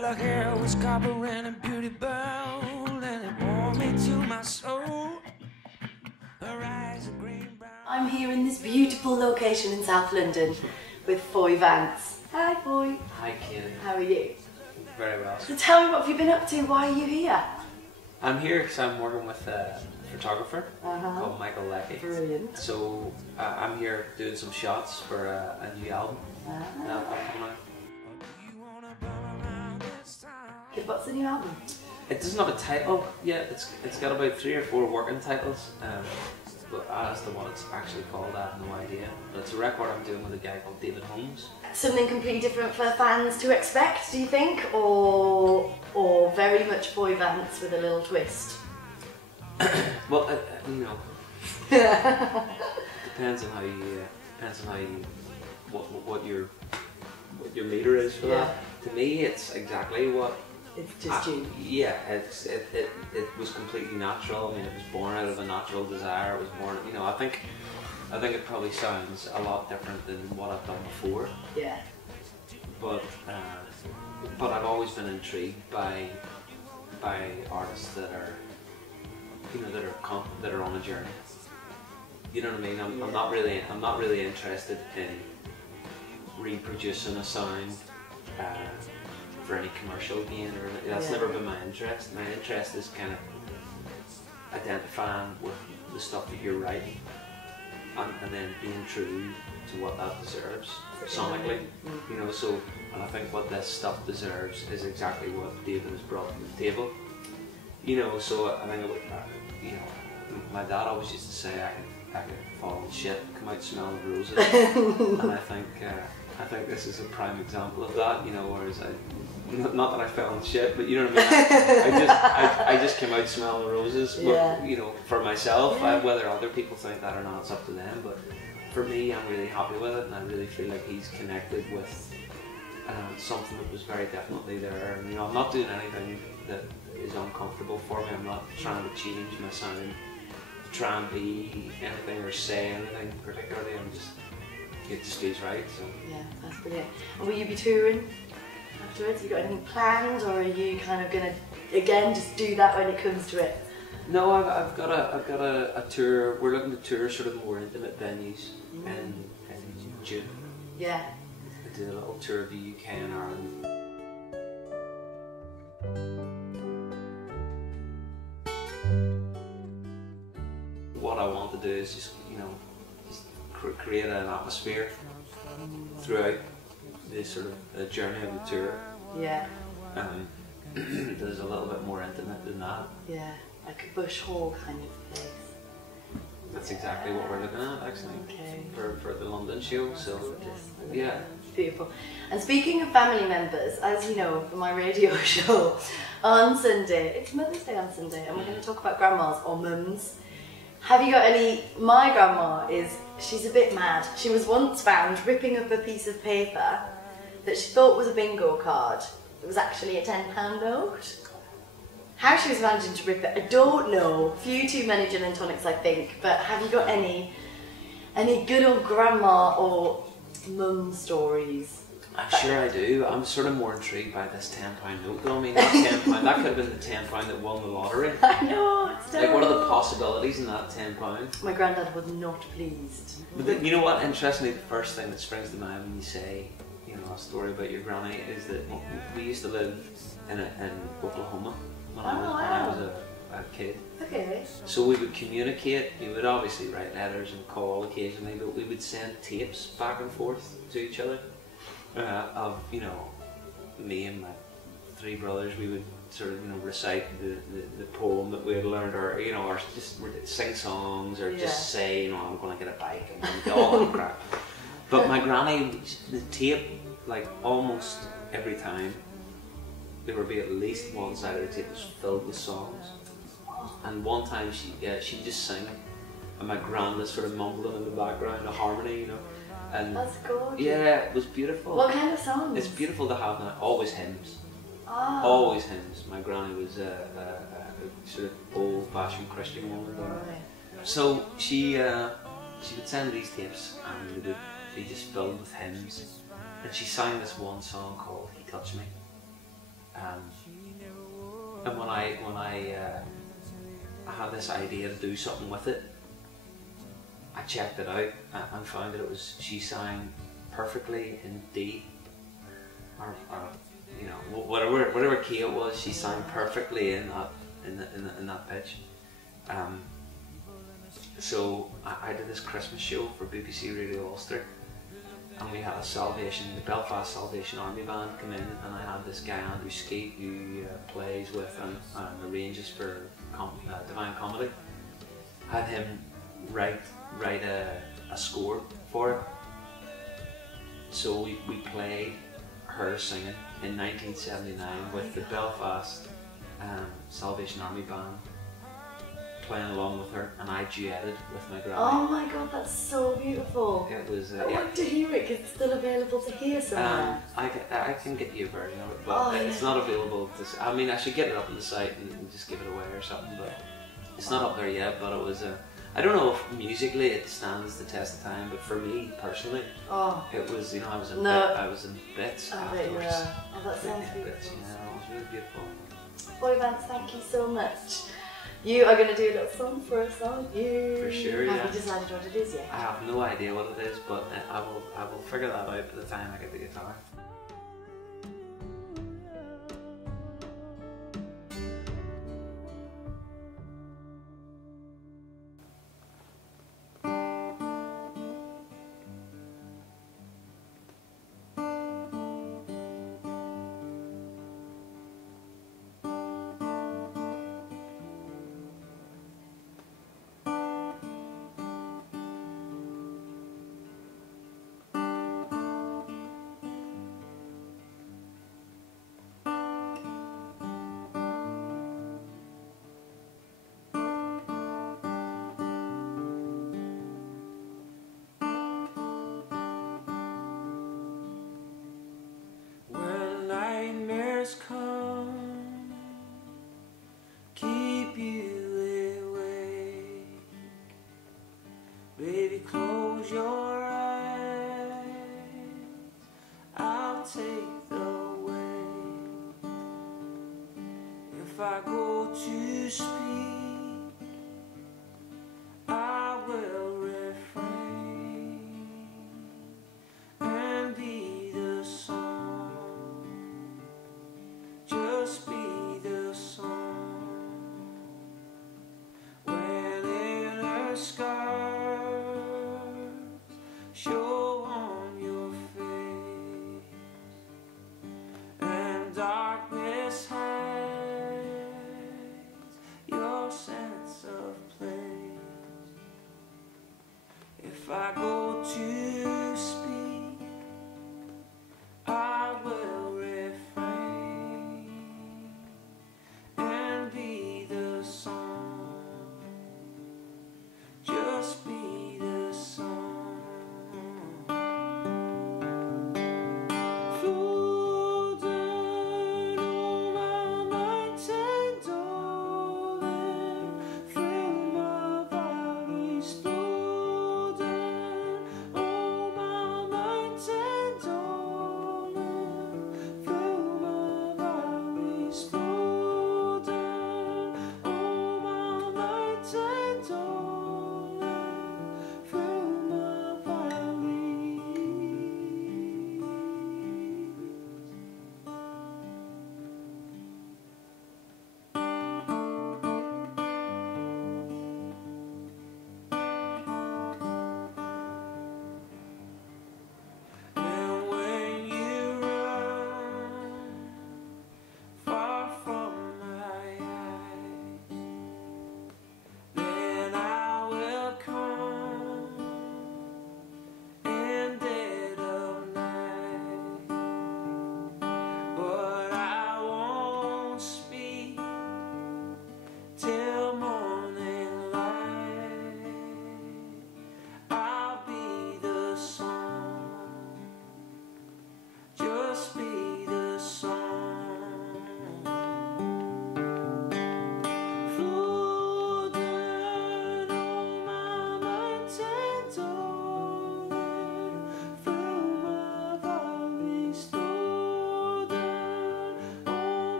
Well, her hair was copper and a beauty bowl, and it warmed me to my soul. Her eyes are green brown. I'm here in this beautiful location in South London with Foy Vance. Hi Foy. Hi Katie. How are you? Very well. So tell me, what have you been up to? Why are you here? I'm here because I'm working with a photographer called Michael Leckie. Brilliant. So I'm here doing some shots for a new album. What's the new album? It doesn't have a title yet. It's got about 3 or 4 working titles. But as to what it's actually called, I have no idea. But it's a record I'm doing with a guy called David Holmes. Something completely different for fans to expect, do you think? Or very much Foy Vance with a little twist? Well, you know, depends on how you what your meter is for that. To me, it's exactly what. It's just you. Yeah, it was completely natural. I mean, it was born out of a natural desire. It was born, you know. I think it probably sounds a lot different than what I've done before. Yeah. But I've always been intrigued by artists that are, you know, that are on a journey. You know what I mean? I'm not really interested in reproducing a sound for any commercial gain, or that's never been my interest. My interest is kind of identifying with the stuff that you're writing, and then being true to what that deserves sonically. You know, so, and I think what this stuff deserves is exactly what David has brought to the table. You know, so I mean, you know, my dad always used to say I could fall in shit, come out smelling roses, and I think this is a prime example of that. You know, whereas not that I fell in shit, but you know what I mean. I just came out smelling roses. But, you know, for myself, whether other people think that or not, it's up to them. But for me, I'm really happy with it, and I really feel like he's connected with something that was very definitely there. And you know, I'm not doing anything that is uncomfortable for me. I'm not trying to change my sound, try and be anything or say anything particularly. It just feels right. So. Yeah, that's brilliant. And will you be touring afterwards? Have you got anything planned, or are you kind of gonna again just do that when it comes to it? No, I've got a tour. We're looking to tour sort of more intimate venues in June. Yeah. I did a little tour of the UK and Ireland. What I want to do is just, you know, create an atmosphere throughout this sort of journey of the tour. Yeah. There's a little bit more intimate than that. Yeah, like a bush hall kind of place. That's exactly what we're looking at, actually. Okay. For the London show. So yeah. Beautiful. And speaking of family members, as you know, for my radio show on Sunday, it's Mother's Day on Sunday, and we're going to talk about grandmas or mums. Have you got any? My grandma she's a bit mad. She was once found ripping up a piece of paper that she thought was a bingo card. It was actually a £10 note. How she was managing to rip it, I don't know. Few too many gin and tonics, I think. But have you got any good old grandma or mum stories? I'm sure I do. I'm sort of more intrigued by this £10 note though. I mean, that £10, that could have been the £10 that won the lottery. I know, it's terrible. Like, what are the possibilities in that £10? My granddad was not pleased. But you know what? Interestingly, the first thing that springs to mind when you say, you know, a story about your granny is that we used to live in Oklahoma when I was a kid. Okay. So we would communicate. We would obviously write letters and call occasionally, but we would send tapes back and forth to each other. Of, you know, me and my 3 brothers, we would sort of, you know, recite the poem that we had learned, or, you know, or just sing songs, or just say, you know, I'm going to get a bike, I'm going to do all that crap. But my granny, the tape, like almost every time, there would be at least one side of the tape was filled with songs. And one time she'd just sing, and my grand was sort of mumbling in the background, a harmony, you know. And that's gorgeous. Yeah, it was beautiful. What kind of songs? It's beautiful to have now. Always hymns. Oh. Always hymns. My granny was a sort of old-fashioned Christian woman. Right. So she would send these tapes, and they would be just filled with hymns. And she sang this one song called "He Touched Me," And when I had this idea to do something with it, I checked it out and found that she sang perfectly in D, or you know, whatever key it was, she sang perfectly in that pitch. So I did this Christmas show for BBC Radio Ulster, and we had the Belfast Salvation Army band come in, and I had this guy Andrew Skeet who plays with and arranges for Divine Comedy. Had him write a score for it. So we played her singing in 1979 with the Belfast Salvation Army band playing along with her, and I duetted with my grandma. Oh my god, that's so beautiful. It was. I want to hear it because it's still available to hear somewhere. I can get you a version of it, but it's not available. I mean, I should get it up on the site and just give it away or something, but it's not up there yet. But it was I don't know if musically it stands the test of time, but for me personally, it was. You know, I was in bits afterwards. Yeah. Oh, that sounds beautiful. Yeah, it was really beautiful. Foy Vance, thank you so much. You are going to do a little song for us, aren't you? For sure, yeah. Have you decided what it is yet? I have no idea what it is, but I will figure that out by the time I get the guitar. Come, keep you awake. Baby, close your eyes, I'll take the way. If I go to speak, I will refrain and be the song. Just be the song. When inner scars show on your face and darkness hides your sense of place, if I go